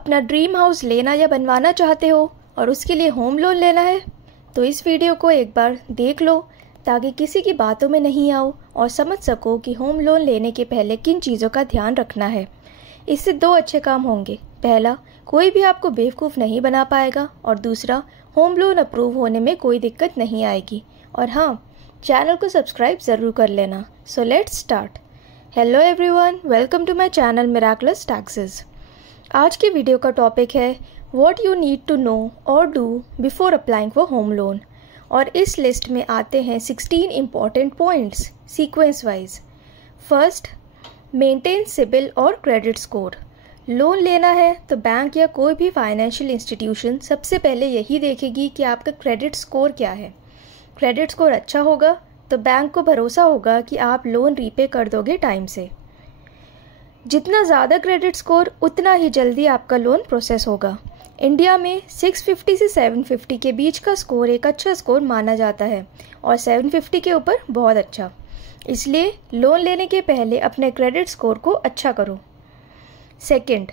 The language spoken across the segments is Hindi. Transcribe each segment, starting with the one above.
अपना ड्रीम हाउस लेना या बनवाना चाहते हो और उसके लिए होम लोन लेना है तो इस वीडियो को एक बार देख लो ताकि किसी की बातों में नहीं आओ और समझ सको कि होम लोन लेने के पहले किन चीज़ों का ध्यान रखना है। इससे दो अच्छे काम होंगे। पहला, कोई भी आपको बेवकूफ़ नहीं बना पाएगा और दूसरा, होम लोन अप्रूव होने में कोई दिक्कत नहीं आएगी। और हाँ, चैनल को सब्सक्राइब ज़रूर कर लेना। So let's start. Hello everyone, welcome to my channel Miraculous Taxes. आज की वीडियो का टॉपिक है what you need to know और do before applying for home loan. और इस लिस्ट में आते हैं 16 important points sequence wise. First, maintain CIBIL और क्रेडिट स्कोर। लोन लेना है तो बैंक या कोई भी फाइनेंशियल इंस्टीट्यूशन सबसे पहले यही देखेगी कि आपका क्रेडिट स्कोर क्या है। क्रेडिट स्कोर अच्छा होगा तो बैंक को भरोसा होगा कि आप लोन रीपे कर दोगे टाइम से। जितना ज़्यादा क्रेडिट स्कोर उतना ही जल्दी आपका लोन प्रोसेस होगा। इंडिया में 650 से 750 के बीच का स्कोर एक अच्छा स्कोर माना जाता है और 750 के ऊपर बहुत अच्छा। इसलिए लोन लेने के पहले अपने क्रेडिट स्कोर को अच्छा करो। Second,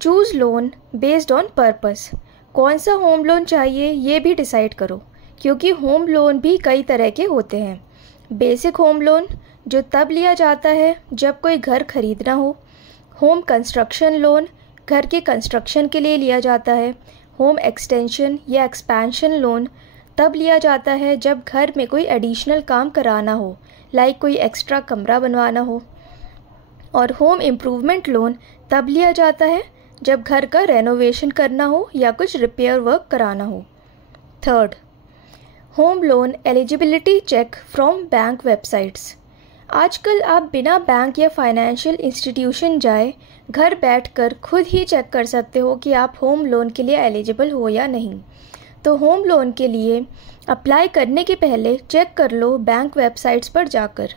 choose loan based on purpose. कौन सा होम लोन चाहिए ये भी डिसाइड करो, क्योंकि होम लोन भी कई तरह के होते हैं। बेसिक होम लोन जो तब लिया जाता है जब कोई घर खरीदना हो। होम कंस्ट्रक्शन लोन घर के कंस्ट्रक्शन के लिए लिया जाता है। होम एक्सटेंशन या एक्सपेंशन लोन तब लिया जाता है जब घर में कोई एडिशनल काम कराना हो, लाइक कोई एक्स्ट्रा कमरा बनवाना हो। और होम इम्प्रूवमेंट लोन तब लिया जाता है जब घर का रेनोवेशन करना हो या कुछ रिपेयर वर्क कराना हो। Third, home loan eligibility check from bank websites. आजकल आप बिना बैंक या फाइनेंशियल इंस्टीट्यूशन जाए घर बैठकर खुद ही चेक कर सकते हो कि आप होम लोन के लिए एलिजिबल हो या नहीं। तो होम लोन के लिए अप्लाई करने के पहले चेक कर लो बैंक वेबसाइट्स पर जाकर,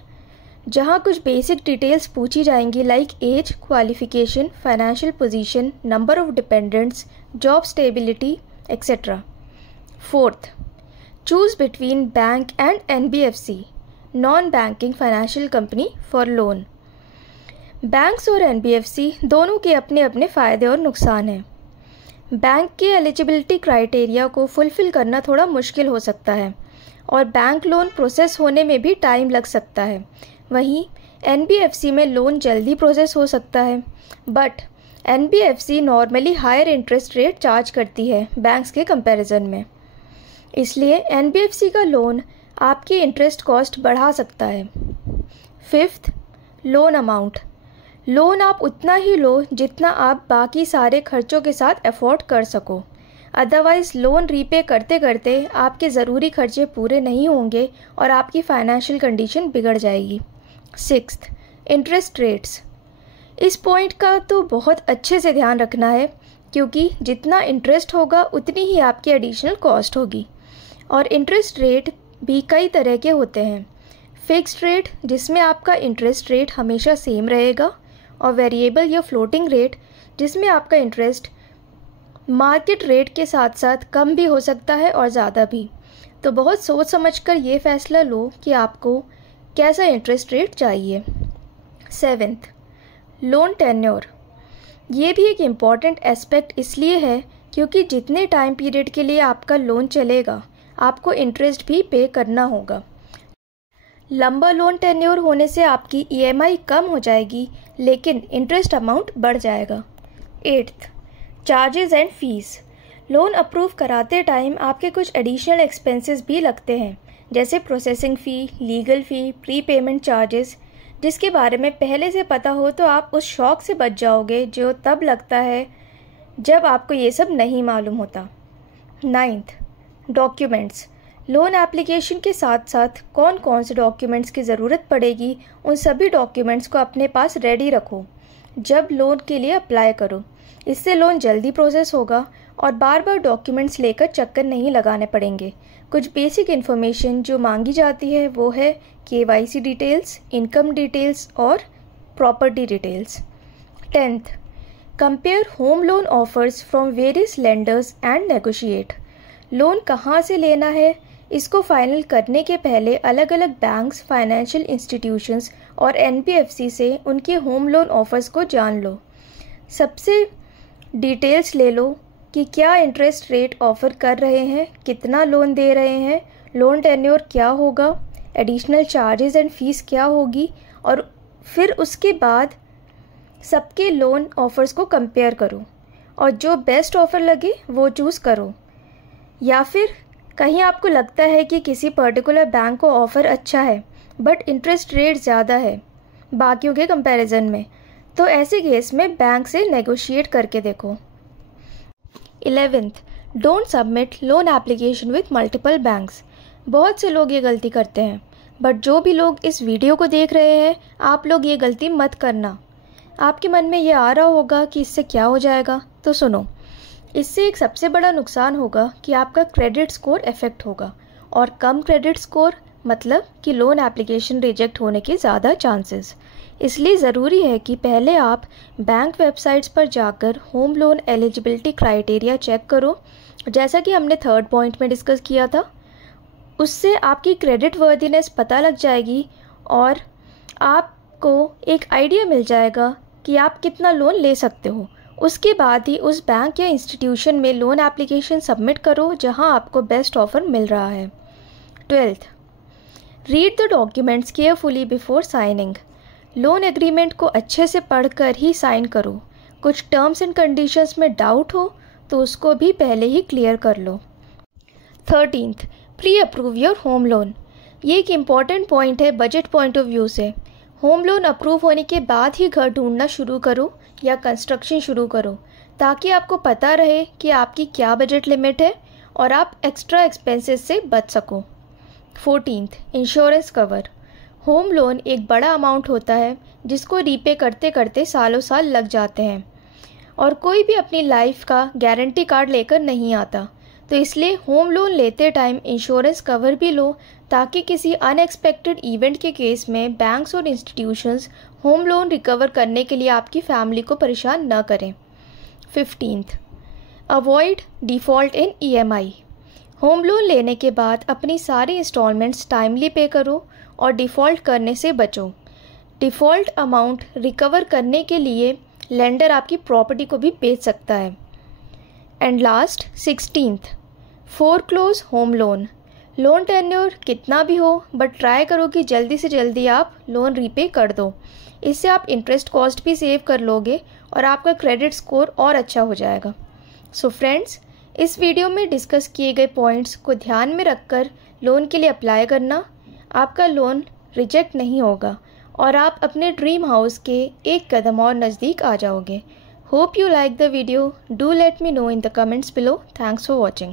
जहां कुछ बेसिक डिटेल्स पूछी जाएंगी like age, qualification, financial position, number of dependents, job stability etcetera. Fourth, choose between bank and NBFC non banking financial company for loan. Banks और NBFC दोनों के अपने अपने फ़ायदे और नुकसान हैं। बैंक के एलिजिबिलिटी क्राइटेरिया को फुलफ़िल करना थोड़ा मुश्किल हो सकता है और बैंक लोन प्रोसेस होने में भी टाइम लग सकता है। वहीं NBFC में लोन जल्दी प्रोसेस हो सकता है, but NBFC normally higher interest rate charge करती है बैंक्स के कंपैरिजन में। इसलिए NBFC का लोन आपकी इंटरेस्ट कॉस्ट बढ़ा सकता है। Fifth, loan amount. लोन आप उतना ही लो जितना आप बाकी सारे खर्चों के साथ अफोर्ड कर सको। अदरवाइज़ लोन रीपे करते करते आपके ज़रूरी खर्चे पूरे नहीं होंगे और आपकी फाइनेंशियल कंडीशन बिगड़ जाएगी। Sixth, interest rates. इस पॉइंट का तो बहुत अच्छे से ध्यान रखना है, क्योंकि जितना इंटरेस्ट होगा उतनी ही आपकी एडिशनल कॉस्ट होगी। और इंटरेस्ट रेट भी कई तरह के होते हैं। फिक्स्ड रेट जिसमें आपका इंटरेस्ट रेट हमेशा सेम रहेगा, और वेरिएबल या फ्लोटिंग रेट जिसमें आपका इंटरेस्ट मार्केट रेट के साथ साथ कम भी हो सकता है और ज़्यादा भी। तो बहुत सोच समझकर ये फैसला लो कि आपको कैसा इंटरेस्ट रेट चाहिए। Seventh, loan tenure. ये भी एक इम्पॉर्टेंट एस्पेक्ट इसलिए है क्योंकि जितने टाइम पीरियड के लिए आपका लोन चलेगा आपको इंटरेस्ट भी पे करना होगा। लंबा लोन टेन्योर होने से आपकी EMI कम हो जाएगी लेकिन इंटरेस्ट अमाउंट बढ़ जाएगा। Eighth, charges and fees. Loan approve कराते टाइम आपके कुछ एडिशनल एक्सपेंसेस भी लगते हैं, जैसे प्रोसेसिंग फ़ी, लीगल फ़ी, प्री पेमेंट चार्जेस, जिसके बारे में पहले से पता हो तो आप उस शॉक से बच जाओगे जो तब लगता है जब आपको ये सब नहीं मालूम होता। Ninth, documents. लोन एप्लीकेशन के साथ साथ कौन कौन से डॉक्यूमेंट्स की ज़रूरत पड़ेगी उन सभी डॉक्यूमेंट्स को अपने पास रेडी रखो जब लोन के लिए अप्लाई करो। इससे लोन जल्दी प्रोसेस होगा और बार बार डॉक्यूमेंट्स लेकर चक्कर नहीं लगाने पड़ेंगे। कुछ बेसिक इन्फॉर्मेशन जो मांगी जाती है वो है KYC डिटेल्स, इनकम डिटेल्स और property details. 10th, compare home loan offers from various lenders and negotiate. Loan कहाँ से लेना है इसको फाइनल करने के पहले अलग अलग बैंक्स, फाइनेंशियल इंस्टीट्यूशंस और NBFC से उनके होम लोन ऑफर्स को जान लो। सबसे डिटेल्स ले लो कि क्या इंटरेस्ट रेट ऑफ़र कर रहे हैं, कितना लोन दे रहे हैं, लोन टेन्योर क्या होगा, एडिशनल चार्जेस एंड फ़ीस क्या होगी, और फिर उसके बाद सबके लोन ऑफ़र्स को कंपेयर करो और जो बेस्ट ऑफ़र लगे वो चूज़ करो। या फिर कहीं आपको लगता है कि किसी पर्टिकुलर बैंक को ऑफ़र अच्छा है बट इंटरेस्ट रेट ज़्यादा है बाकियों के कंपैरिजन में, तो ऐसे केस में बैंक से नेगोशिएट करके देखो। 11th, don't submit loan application with multiple banks. बहुत से लोग ये गलती करते हैं, बट जो भी लोग इस वीडियो को देख रहे हैं, आप लोग ये गलती मत करना। आपके मन में ये आ रहा होगा कि इससे क्या हो जाएगा, तो सुनो। इससे एक सबसे बड़ा नुकसान होगा कि आपका क्रेडिट स्कोर इफेक्ट होगा, और कम क्रेडिट स्कोर मतलब कि लोन एप्लीकेशन रिजेक्ट होने के ज़्यादा चांसेस। इसलिए ज़रूरी है कि पहले आप बैंक वेबसाइट्स पर जाकर home loan eligibility criteria check करो, जैसा कि हमने 3rd पॉइंट में डिस्कस किया था। उससे आपकी क्रेडिट वर्दीनेस पता लग जाएगी और आपको एक आइडिया मिल जाएगा कि आप कितना लोन ले सकते हो। उसके बाद ही उस बैंक या इंस्टीट्यूशन में लोन एप्लीकेशन सबमिट करो जहां आपको बेस्ट ऑफ़र मिल रहा है। 12th, read the documents carefully before signing. Loan agreement को अच्छे से पढ़कर ही साइन करो। कुछ टर्म्स एंड कंडीशंस में डाउट हो तो उसको भी पहले ही क्लियर कर लो। 13th, pre approve your home loan. ये एक इम्पॉर्टेंट पॉइंट है बजट पॉइंट ऑफ व्यू से। होम लोन अप्रूव होने के बाद ही घर ढूंढना शुरू करो या कंस्ट्रक्शन शुरू करो, ताकि आपको पता रहे कि आपकी क्या बजट लिमिट है और आप एक्स्ट्रा एक्सपेंसेस से बच सको। 14th, insurance cover. Home loan एक बड़ा अमाउंट होता है जिसको रीपे करते करते सालों साल लग जाते हैं, और कोई भी अपनी लाइफ का गारंटी कार्ड लेकर नहीं आता, तो इसलिए होम लोन लेते टाइम इंश्योरेंस कवर भी लो, ताकि किसी अनएक्सपेक्टेड इवेंट के केस में बैंक्स और इंस्टीट्यूशंस होम लोन रिकवर करने के लिए आपकी फैमिली को परेशान न करें। 15th, अवॉइड डिफ़ॉल्ट इन EMI। होम लोन लेने के बाद अपनी सारी इंस्टॉलमेंट्स टाइमली पे करो और डिफ़ॉल्ट करने से बचो। डिफ़ॉल्ट अमाउंट रिकवर करने के लिए लेंडर आपकी प्रॉपर्टी को भी बेच सकता है। And last 16th, foreclose home loan. Loan tenure कितना भी हो बट ट्राई करो कि जल्दी से जल्दी आप लोन रीपे कर दो। इससे आप इंटरेस्ट कॉस्ट भी सेव कर लोगे और आपका क्रेडिट स्कोर और अच्छा हो जाएगा। सो फ्रेंड्स, इस वीडियो में डिस्कस किए गए पॉइंट्स को ध्यान में रखकर लोन के लिए अप्लाई करना। आपका लोन रिजेक्ट नहीं होगा और आप अपने ड्रीम हाउस के एक कदम और नज़दीक आ जाओगे। Hope you like the video. Do let me know in the comments below. Thanks for watching.